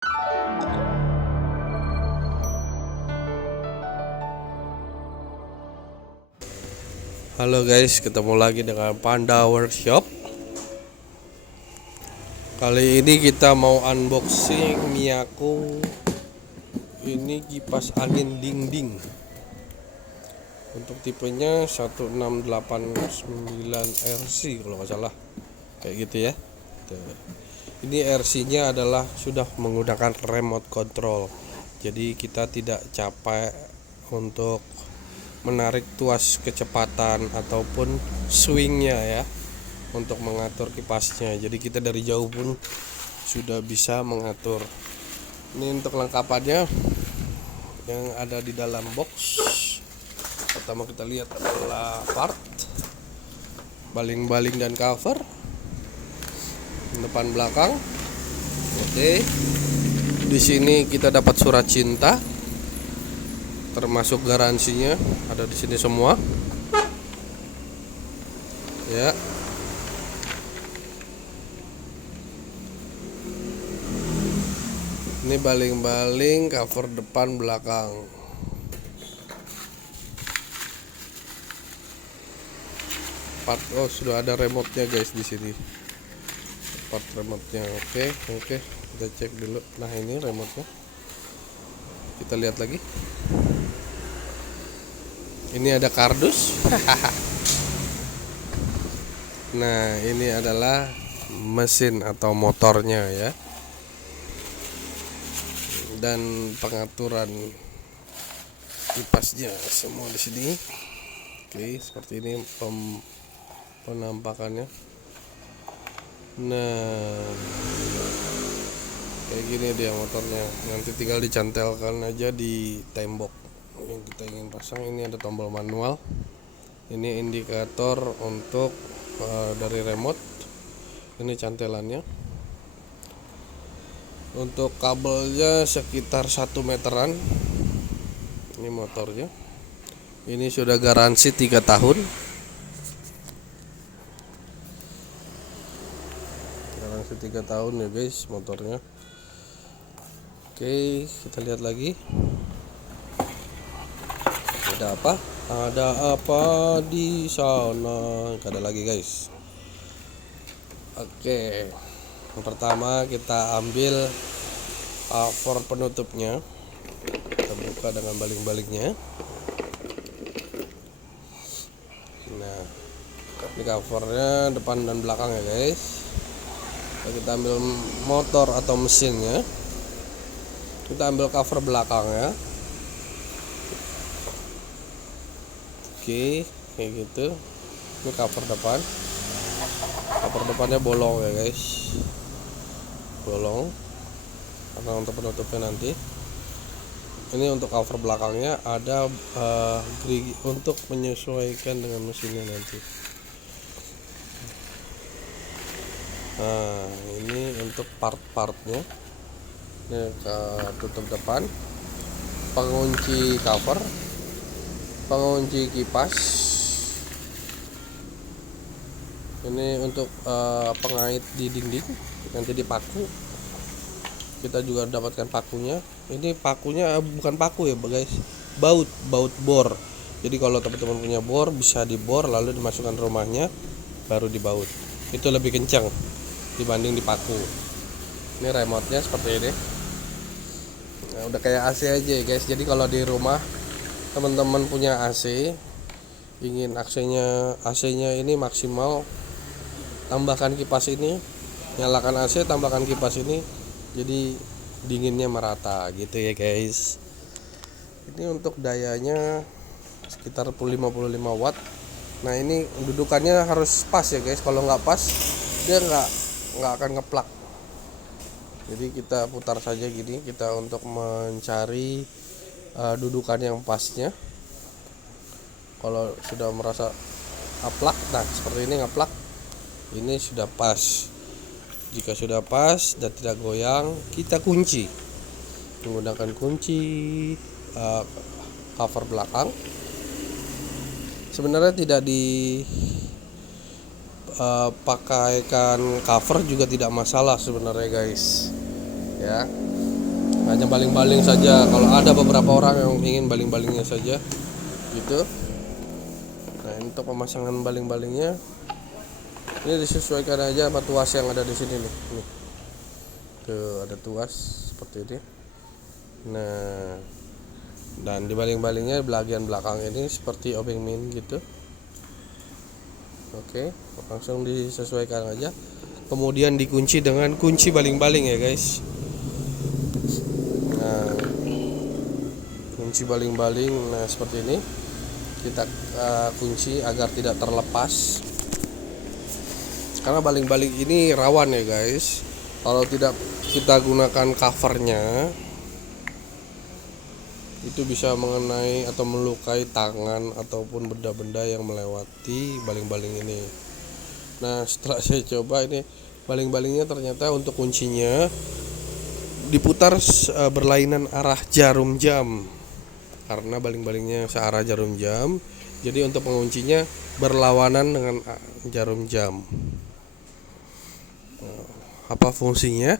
Halo guys, ketemu lagi dengan Panda Workshop. Kali ini kita mau unboxing Miyako. Ini kipas angin dinding. Untuk tipenya 1689RC kalau nggak salah. Kayak gitu ya. Ini RC-nya adalah sudah menggunakan remote control. Jadi kita tidak capek untuk menarik tuas kecepatan ataupun swingnya ya, untuk mengatur kipasnya. Jadi kita dari jauh pun sudah bisa mengatur. Ini untuk lengkapannya yang ada di dalam box. Pertama kita lihat adalah part, baling-baling dan cover, depan belakang. Oke. Di sini kita dapat surat cinta, termasuk garansinya ada di sini semua. Ya. Ini baling-baling cover depan belakang. Sudah ada remote-nya guys di sini. Part remote-nya. Oke. Kita cek dulu. Nah, ini remote-nya. Kita lihat lagi. Ini ada kardus. Nah, ini adalah mesin atau motornya ya. Dan pengaturan kipasnya semua di sini. Oke, seperti ini penampakannya. Nah, kayak gini dia motornya. Nanti tinggal dicantelkan aja di tembok yang kita ingin pasang. Ini ada tombol manual. Ini indikator untuk dari remote. Ini cantelannya. Untuk kabelnya sekitar 1 meteran. Ini motornya. Ini sudah garansi 3 tahun. Garansi 3 tahun ya guys motornya. Oke, kita lihat lagi. Ada apa? Ada apa di sana? Gak ada lagi guys. Oke. Yang pertama kita ambil cover penutupnya. Kita buka dengan baling-balingnya. Nah, ini covernya depan dan belakang ya guys. Kita ambil motor atau mesinnya. Kita ambil cover belakangnya. Oke, kayak gitu. Ini cover depan. Cover depannya bolong ya guys. Bolong karena untuk penutupnya nanti. Ini untuk cover belakangnya ada gerigi untuk menyesuaikan dengan mesinnya nanti. Nah, ini untuk part-partnya. Ini tutup depan, pengunci cover, pengunci kipas. Ini untuk pengait di dinding, nanti dipaku. Kita juga dapatkan pakunya. Ini pakunya bukan paku ya guys, baut bor. Jadi kalau teman-teman punya bor, bisa dibor lalu dimasukkan rumahnya baru dibaut. Itu lebih kencang dibanding dipaku. Ini remote-nya seperti ini. Nah, udah kayak AC aja ya guys. Jadi kalau di rumah teman-teman punya AC, ingin AC-nya ini maksimal, tambahkan kipas ini, nyalakan AC, tambahkan kipas ini, jadi dinginnya merata gitu ya guys. Ini untuk dayanya sekitar 55 watt. Nah, ini dudukannya harus pas ya guys. Kalau nggak pas dia nggak akan ngeplak. Jadi kita putar saja gini, kita untuk mencari dudukan yang pasnya. Kalau sudah merasa aplak, nah seperti ini ngeplak, ini sudah pas. Jika sudah pas dan tidak goyang, kita kunci menggunakan kunci cover belakang. Sebenarnya tidak dipakaikan cover juga tidak masalah sebenarnya guys ya. hanya baling-baling saja. Kalau ada beberapa orang yang ingin baling-balingnya saja gitu. Nah, untuk pemasangan baling-balingnya ini disesuaikan aja sama tuas yang ada di sini nih. Nih. Tuh, ada tuas seperti ini. Nah, dan di baling-balingnya bagian belakang ini seperti obeng min gitu. Oke, langsung disesuaikan aja. Kemudian dikunci dengan kunci baling-baling ya guys. Nah, kunci baling-baling, nah seperti ini kita kunci agar tidak terlepas. Karena baling-baling ini rawan ya guys. Kalau tidak kita gunakan covernya, itu bisa mengenai atau melukai tangan ataupun benda-benda yang melewati baling-baling ini. Nah, setelah saya coba ini baling-balingnya ternyata untuk kuncinya diputar berlainan arah jarum jam. Karena baling-balingnya searah jarum jam, jadi untuk menguncinya berlawanan dengan jarum jam. Apa fungsinya?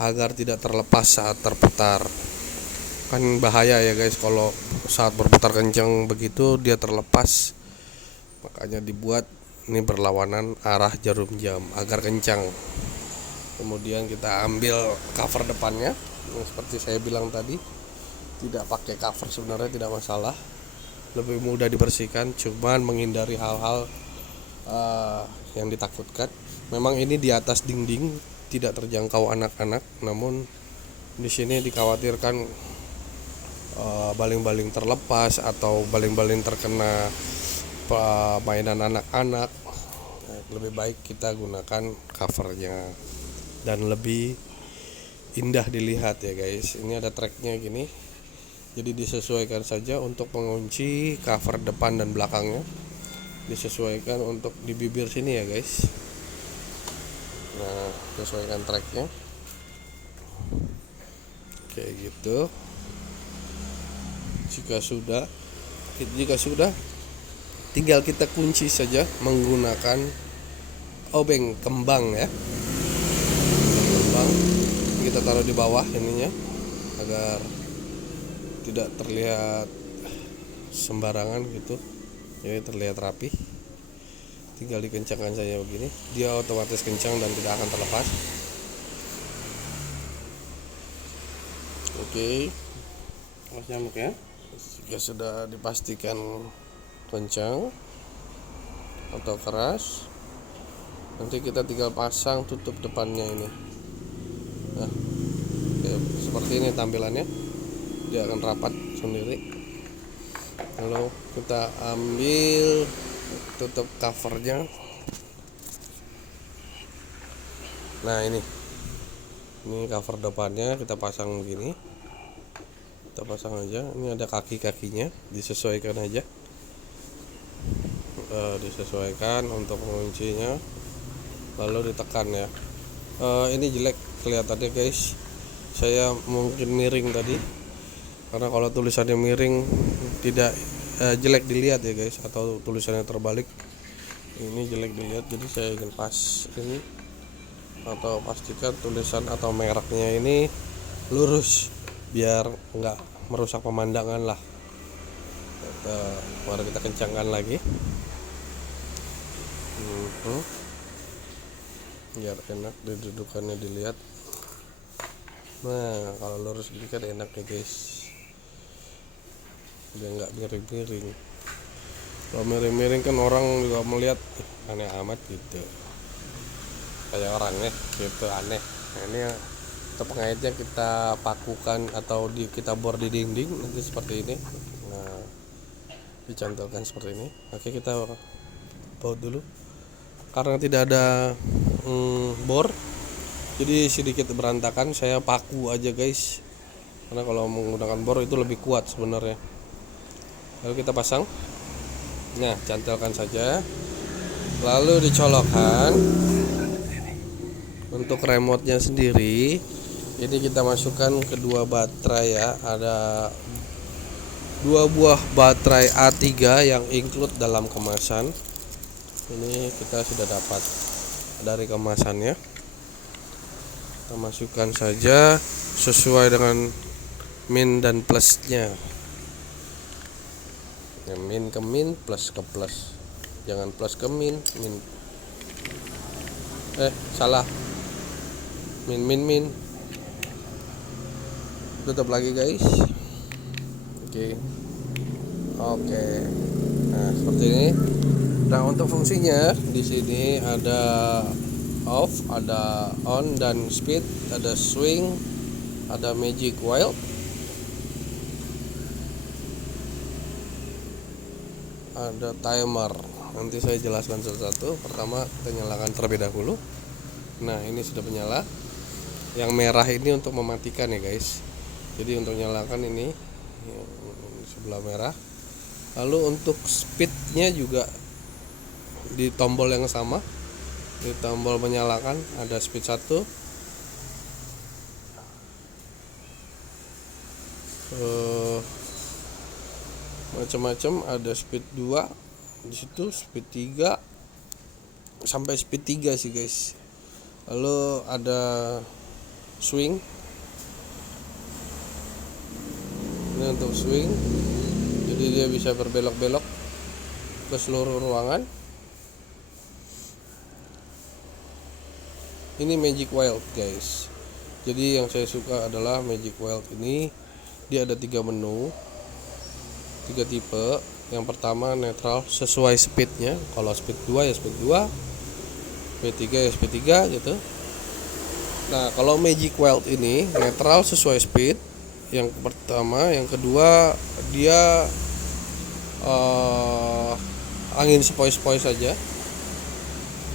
Agar tidak terlepas saat terputar. Kan bahaya ya guys kalau saat berputar kencang begitu dia terlepas. Makanya dibuat ini berlawanan arah jarum jam agar kencang. Kemudian kita ambil cover depannya yang seperti saya bilang tadi, tidak pakai cover sebenarnya tidak masalah, lebih mudah dibersihkan, cuman menghindari hal-hal yang ditakutkan. Memang ini di atas dinding tidak terjangkau anak-anak, namun di sini dikhawatirkan baling-baling terlepas atau baling-baling terkena mainan anak-anak. Lebih baik kita gunakan covernya dan lebih indah dilihat ya guys. Ini ada tracknya gini, jadi disesuaikan saja untuk mengunci cover depan dan belakangnya, disesuaikan untuk di bibir sini ya guys. Nah, sesuaikan tracknya kayak gitu. Jika sudah tinggal kita kunci saja menggunakan obeng kembang ya. Kembang kita taruh di bawah ininya agar tidak terlihat sembarangan gitu. Ini terlihat rapi. Tinggal dikencangkan saja begini, dia otomatis kencang dan tidak akan terlepas. Oke. Mas nyamuk ya. Jika sudah dipastikan kencang atau keras, nanti kita tinggal pasang tutup depannya ini. Nah, seperti ini tampilannya, dia akan rapat sendiri. Lalu kita ambil tutup covernya. Nah, ini cover depannya kita pasang begini. Kita pasang aja. Ini ada kaki-kakinya, disesuaikan aja. Disesuaikan untuk menguncinya, lalu ditekan ya. Ini jelek kelihatannya guys. Saya mungkin miring tadi, karena kalau tulisannya miring tidak jelek dilihat ya guys, atau tulisannya terbalik ini jelek dilihat. Jadi saya ingin pas ini, atau pastikan tulisan atau mereknya ini lurus biar enggak merusak pemandangan lah. Mari kita kencangkan lagi. Biar enak didudukannya dilihat. Nah, kalau lurus gini kan enak ya guys, dia nggak miring-miring. Kalau miring-miring kan orang juga melihat aneh amat gitu, kayak orangnya gitu aneh. Nah, ini untuk pengaitnya kita pakukan atau kita bor di dinding nanti seperti ini. Nah, dicantolkan seperti ini. Oke, kita baut dulu. Karena tidak ada bor, jadi sedikit berantakan. Saya paku aja guys, karena kalau menggunakan bor itu lebih kuat sebenarnya. Lalu kita pasang. Nah, cantelkan saja, lalu dicolokkan. Untuk remote-nya sendiri ini kita masukkan kedua baterai ya. Ada 2 buah baterai A3 yang include dalam kemasan. Ini kita sudah dapat dari kemasannya. Kita masukkan saja sesuai dengan min dan plusnya. Ya, min ke min, plus ke plus, jangan plus ke min, salah, min. Tutup lagi guys. Oke. Nah, seperti ini. Nah, untuk fungsinya di sini ada off, ada on dan speed, ada swing, ada magic wild, ada timer. Nanti saya jelaskan satu-satu. Pertama kita nyalakan terlebih dahulu. Nah, ini sudah menyala. Yang merah ini untuk mematikan ya guys. Jadi untuk nyalakan ini sebelah merah. Lalu untuk speednya juga di tombol yang sama, di tombol menyalakan ada speed 1, macam-macam, ada speed 2 di situ, speed 3 sampai speed 3 sih guys. Lalu ada swing, ini untuk swing, jadi dia bisa berbelok-belok ke seluruh ruangan. Ini magic wild guys. Jadi yang saya suka adalah magic wild ini, dia ada 3 menu, 3 tipe. Yang pertama netral sesuai speednya, kalau speed 2 ya speed 2, speed 3 ya speed 3 gitu. Nah, kalau magic wild ini netral sesuai speed yang pertama. Yang kedua dia angin sepoi-sepoi saja,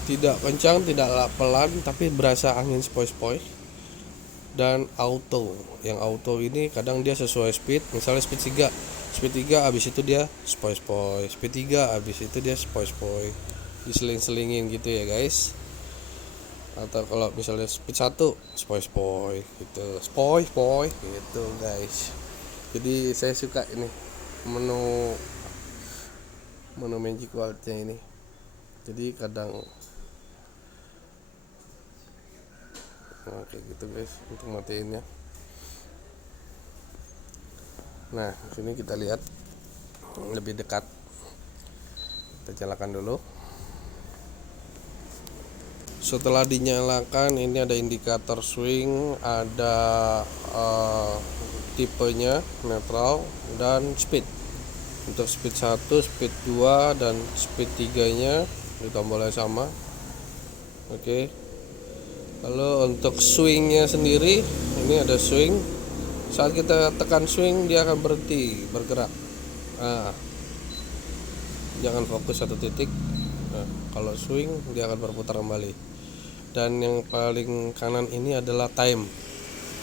tidak kencang, tidak pelan, tapi berasa angin sepoi-sepoi. Dan auto, yang auto ini kadang dia sesuai speed, misalnya speed 3 habis itu dia sepoi-sepoi, speed 3 habis itu dia sepoi-sepoi, diseling-selingin gitu ya guys. Atau kalau misalnya speed 1 sepoi-sepoi gitu, sepoi-sepoi gitu guys. Jadi saya suka ini menu magic wildnya ini. Jadi kadang kayak gitu guys untuk matiinnya. Nah, sini kita lihat lebih dekat. Kita nyalakan dulu. Setelah dinyalakan, ini ada indikator swing, ada tipenya netral dan speed. Untuk speed 1, speed 2 dan speed 3 nya di tombolnya sama. Oke. Lalu untuk swingnya sendiri, ini ada swing. Saat kita tekan swing dia akan berhenti bergerak. Nah, jangan fokus satu titik. Nah, kalau swing dia akan berputar kembali. Dan yang paling kanan ini adalah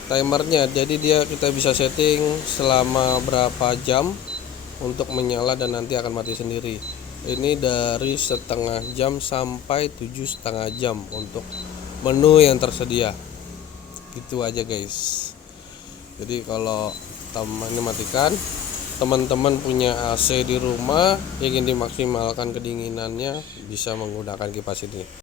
timernya. Jadi kita bisa setting selama berapa jam untuk menyala dan nanti akan mati sendiri. Ini dari setengah jam sampai 7,5 jam untuk menu yang tersedia. Gitu aja guys. Jadi kalau teman matikan, teman-teman punya AC di rumah ingin dimaksimalkan kedinginannya, bisa menggunakan kipas ini.